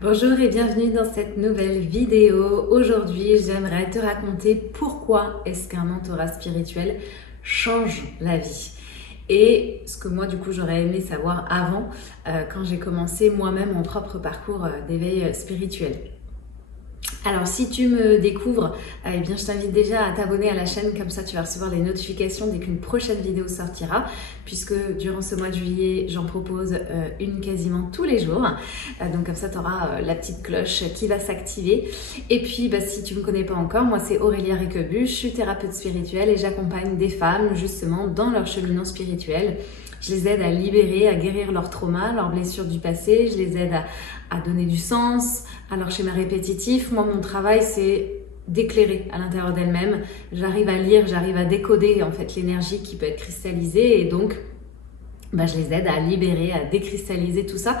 Bonjour et bienvenue dans cette nouvelle vidéo. Aujourd'hui, j'aimerais te raconter pourquoi est-ce qu'un mentorat spirituel change la vie. Et ce que moi, du coup, j'aurais aimé savoir avant, quand j'ai commencé moi-même mon propre parcours d'éveil spirituel. Alors si tu me découvres, eh bien je t'invite déjà à t'abonner à la chaîne, comme ça tu vas recevoir les notifications dès qu'une prochaine vidéo sortira, puisque durant ce mois de juillet j'en propose une quasiment tous les jours, donc comme ça tu auras la petite cloche qui va s'activer. Et puis si tu ne me connais pas encore, moi c'est Aurélia Réquebu, je suis thérapeute spirituelle et j'accompagne des femmes justement dans leur cheminement spirituel. Je les aide à libérer, à guérir leurs traumas, leurs blessures du passé. Je les aide à donner du sens à leur schéma répétitif. Moi, mon travail, c'est d'éclairer à l'intérieur d'elles-mêmes. J'arrive à lire, j'arrive à décoder en fait l'énergie qui peut être cristallisée. Et donc, je les aide à libérer, à décristalliser tout ça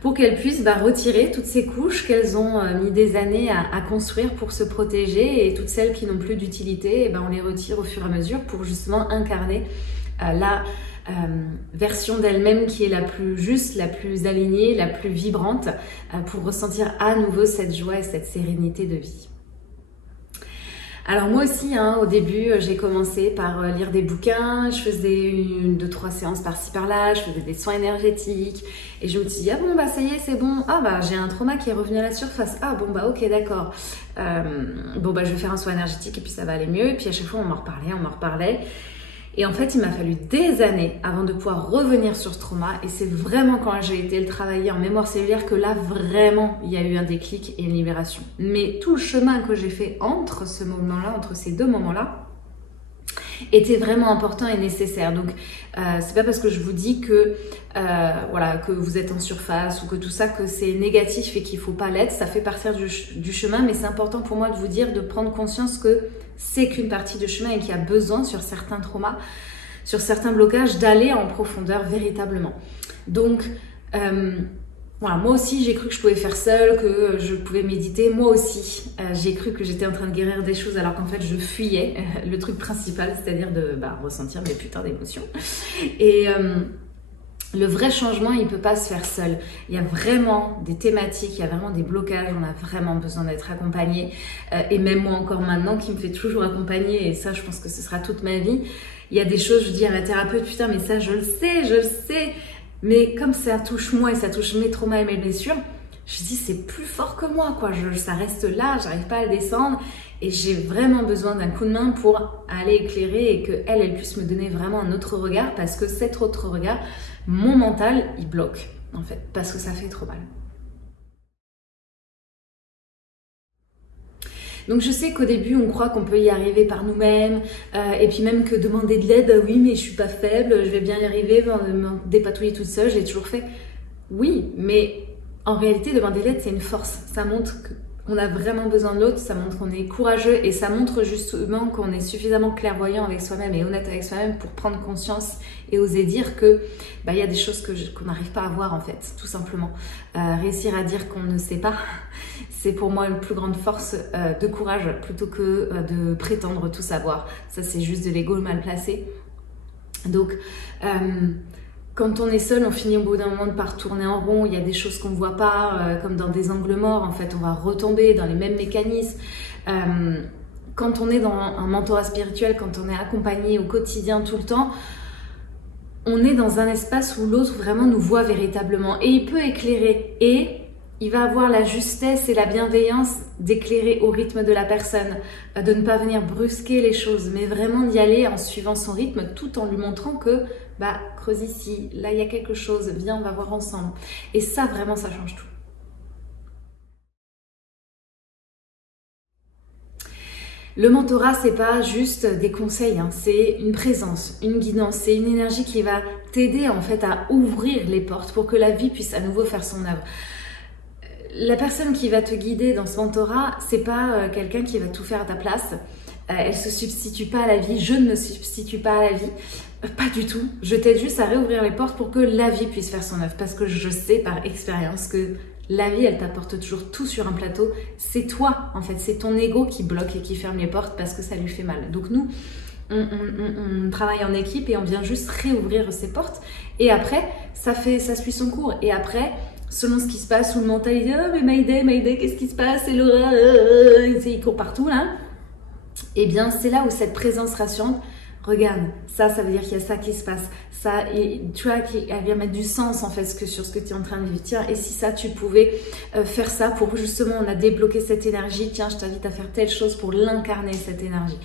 pour qu'elles puissent retirer toutes ces couches qu'elles ont mis des années à construire pour se protéger. Et toutes celles qui n'ont plus d'utilité, on les retire au fur et à mesure pour justement incarner la version d'elle-même qui est la plus juste, la plus alignée, la plus vibrante pour ressentir à nouveau cette joie et cette sérénité de vie. Alors moi aussi, au début, j'ai commencé par lire des bouquins, je faisais 2-3 séances par-ci par-là, je faisais des soins énergétiques et je me suis dit, ça y est, c'est bon, j'ai un trauma qui est revenu à la surface, ok, d'accord, je vais faire un soin énergétique et puis ça va aller mieux. Et puis à chaque fois, on m'en reparlait. Et en fait, il m'a fallu des années avant de pouvoir revenir sur ce trauma. Et c'est vraiment quand j'ai été le travailler en mémoire cellulaire que là, vraiment, il y a eu un déclic et une libération. Mais tout le chemin que j'ai fait entre ce moment-là, entre ces deux moments-là, était vraiment important et nécessaire. Donc, c'est pas parce que je vous dis que que vous êtes en surface ou que tout ça, que c'est négatif et qu'il faut pas l'être. Ça fait partie du chemin, mais c'est important pour moi de vous dire, de prendre conscience que c'est qu'une partie du chemin et qu'il y a besoin sur certains traumas, sur certains blocages, d'aller en profondeur véritablement. Donc, moi aussi, j'ai cru que je pouvais faire seule, que je pouvais méditer. Moi aussi, j'ai cru que j'étais en train de guérir des choses alors qu'en fait, je fuyais le truc principal, c'est-à-dire de ressentir mes putains d'émotions. Et le vrai changement, il ne peut pas se faire seul. Il y a vraiment des thématiques, il y a vraiment des blocages, on a vraiment besoin d'être accompagné. Et même moi encore maintenant, qui me fait toujours accompagner, et ça, je pense que ce sera toute ma vie. Il y a des choses, je dis à ma thérapeute, putain, mais ça, je le sais. Mais comme ça touche moi et ça touche mes traumas et mes blessures, je dis c'est plus fort que moi, quoi. Ça reste là, j'arrive pas à le descendre et j'ai vraiment besoin d'un coup de main pour aller éclairer et qu'elle puisse me donner vraiment un autre regard, parce que cet autre regard, mon mental, il bloque en fait, parce que ça fait trop mal. Donc je sais qu'au début on croit qu'on peut y arriver par nous-mêmes et puis même que demander de l'aide, oui mais je suis pas faible, je vais bien y arriver, me dépatouiller toute seule, j'ai toujours fait. Oui, mais en réalité demander de l'aide c'est une force, ça montre qu'on a vraiment besoin de l'autre, ça montre qu'on est courageux et ça montre justement qu'on est suffisamment clairvoyant avec soi-même et honnête avec soi-même pour prendre conscience et oser dire que il y a des choses qu'on n'arrive pas à voir en fait, tout simplement. Réussir à dire qu'on ne sait pas, c'est pour moi une plus grande force de courage plutôt que de prétendre tout savoir. Ça c'est juste de l'ego mal placé. Donc quand on est seul, on finit au bout d'un moment par tourner en rond. Il y a des choses qu'on ne voit pas, comme dans des angles morts. En fait, on va retomber dans les mêmes mécanismes. Quand on est dans un mentorat spirituel, quand on est accompagné au quotidien tout le temps, on est dans un espace où l'autre vraiment nous voit véritablement. Et il peut éclairer. Et il va avoir la justesse et la bienveillance d'éclairer au rythme de la personne, de ne pas venir brusquer les choses, mais vraiment d'y aller en suivant son rythme, tout en lui montrant que creuse ici, là il y a quelque chose, viens on va voir ensemble. Et ça vraiment ça change tout. Le mentorat, c'est pas juste des conseils, c'est une présence, une guidance, c'est une énergie qui va t'aider en fait à ouvrir les portes pour que la vie puisse à nouveau faire son œuvre. La personne qui va te guider dans ce mentorat, c'est pas quelqu'un qui va tout faire à ta place. Elle se substitue pas à la vie, je ne me substitue pas à la vie, pas du tout. Je t'aide juste à réouvrir les portes pour que la vie puisse faire son œuvre, parce que je sais par expérience que la vie, elle t'apporte toujours tout sur un plateau. C'est toi, en fait, c'est ton ego qui bloque et qui ferme les portes parce que ça lui fait mal. Donc nous, on travaille en équipe et on vient juste réouvrir ces portes. Et après, ça suit son cours. Et après, selon ce qui se passe, ou le mental il dit oh, mais Mayday, qu'est-ce qui se passe? C'est Laura, il court partout là. Et bien c'est là où cette présence rassurante, regarde, ça veut dire qu'il y a ça qui se passe. Ça, et, tu vois, elle vient mettre du sens en fait sur ce que tu es en train de vivre. Tiens, et si ça, tu pouvais faire ça pour justement, on a débloqué cette énergie. Tiens, je t'invite à faire telle chose pour l'incarner, cette énergie.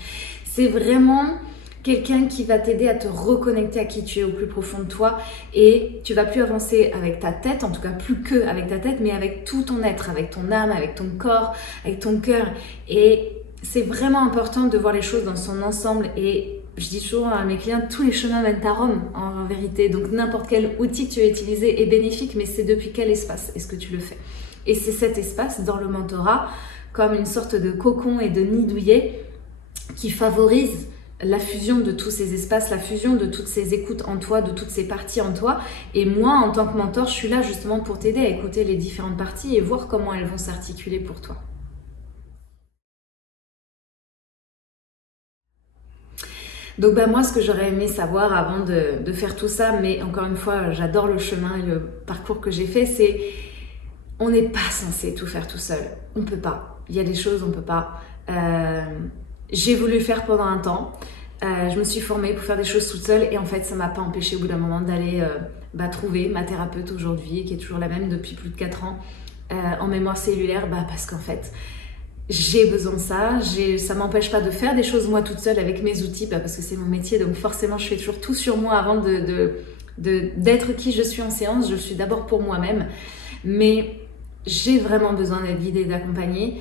C'est vraiment quelqu'un qui va t'aider à te reconnecter à qui tu es au plus profond de toi, et tu vas plus avancer avec ta tête, en tout cas plus que avec ta tête, mais avec tout ton être, avec ton âme, avec ton corps, avec ton cœur. Et c'est vraiment important de voir les choses dans son ensemble. Et je dis toujours à mes clients, tous les chemins mènent à Rome en vérité. Donc n'importe quel outil que tu vas utiliser est bénéfique, mais c'est depuis quel espace est-ce que tu le fais? Et c'est cet espace dans le mentorat, comme une sorte de cocon et de nid douillet, qui favorise la fusion de tous ces espaces, la fusion de toutes ces écoutes en toi, de toutes ces parties en toi. Et moi, en tant que mentor, je suis là justement pour t'aider à écouter les différentes parties et voir comment elles vont s'articuler pour toi. Donc moi, ce que j'aurais aimé savoir avant de faire tout ça, mais encore une fois, j'adore le chemin et le parcours que j'ai fait, c'est on n'est pas censé tout faire tout seul. On peut pas. Il y a des choses, on peut pas. J'ai voulu le faire pendant un temps. Je me suis formée pour faire des choses toute seule, et en fait, ça m'a pas empêché au bout d'un moment d'aller trouver ma thérapeute aujourd'hui, qui est toujours la même depuis plus de 4 ans, en mémoire cellulaire, parce qu'en fait, j'ai besoin de ça. Ça m'empêche pas de faire des choses moi toute seule avec mes outils, parce que c'est mon métier, donc forcément, je fais toujours tout sur moi avant d'être qui je suis en séance. Je suis d'abord pour moi-même, mais j'ai vraiment besoin d'être guidée, d'accompagner.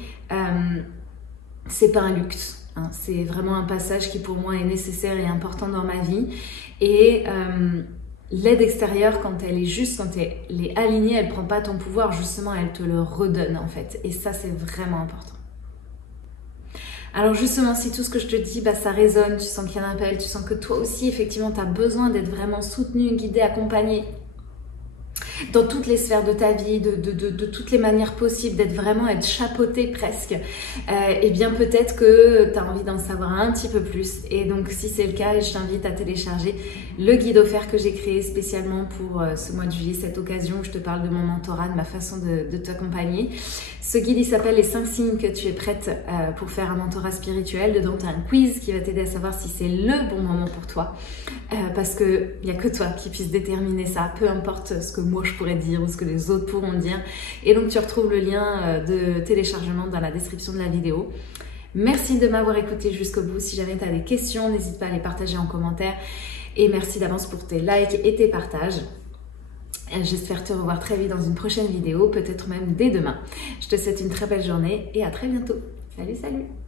C'est pas un luxe. C'est vraiment un passage qui pour moi est nécessaire et important dans ma vie. Et l'aide extérieure, quand elle est juste, quand elle est alignée, elle prend pas ton pouvoir, justement, elle te le redonne en fait. Et ça, c'est vraiment important. Alors justement, si tout ce que je te dis, ça résonne, tu sens qu'il y a un appel, tu sens que toi aussi, effectivement, tu as besoin d'être vraiment soutenu, guidé, accompagné dans toutes les sphères de ta vie, de toutes les manières possibles, être chapeauté presque, et bien peut-être que tu as envie d'en savoir un petit peu plus. Et donc si c'est le cas, je t'invite à télécharger le guide offert que j'ai créé spécialement pour ce mois de juillet, cette occasion où je te parle de mon mentorat, de ma façon de t'accompagner. Ce guide, il s'appelle les 5 signes que tu es prête pour faire un mentorat spirituel. Dedans, tu as un quiz qui va t'aider à savoir si c'est le bon moment pour toi, parce qu'il n'y a que toi qui puisse déterminer ça, peu importe ce que moi je pourrais dire ou ce que les autres pourront dire. Et donc tu retrouves le lien de téléchargement dans la description de la vidéo. Merci de m'avoir écouté jusqu'au bout. Si jamais tu as des questions, n'hésite pas à les partager en commentaire. Et merci d'avance pour tes likes et tes partages. J'espère te revoir très vite dans une prochaine vidéo, peut-être même dès demain. Je te souhaite une très belle journée et à très bientôt. Salut, salut!